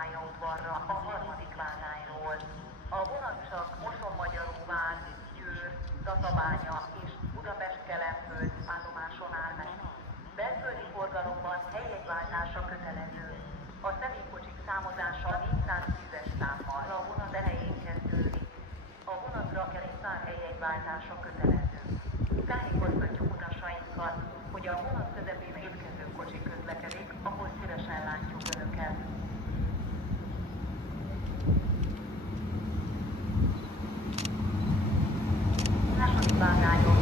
pályaudvarra a harmadik vágányról. A vonat csak Moson-Magyaróvár, Győr, Tatabánya és Budapest-Kelenföld állomáson áll meg. Belföldi forgalomban helyjegyváltása kötelező. A személykocsik számozása 410-es számmal a vonat elején kezdődik. A vonatra kerékpár helyjegyváltása kötelező. Tájékoztatjuk utasainkat, hogy a vonat közepén érkező kocsi közlekedik, ahol szívesen látjuk Önöket. Második vágányon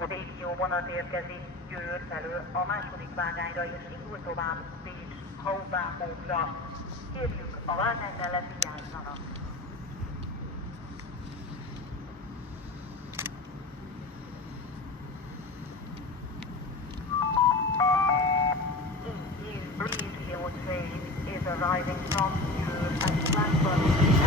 a régió vonat érkezik Győr felől a második vágányra és indul tovább Pécs Haubámóra. Kérjük, a vágány mellett vigyázzanak! Region train is arriving from Győr at platform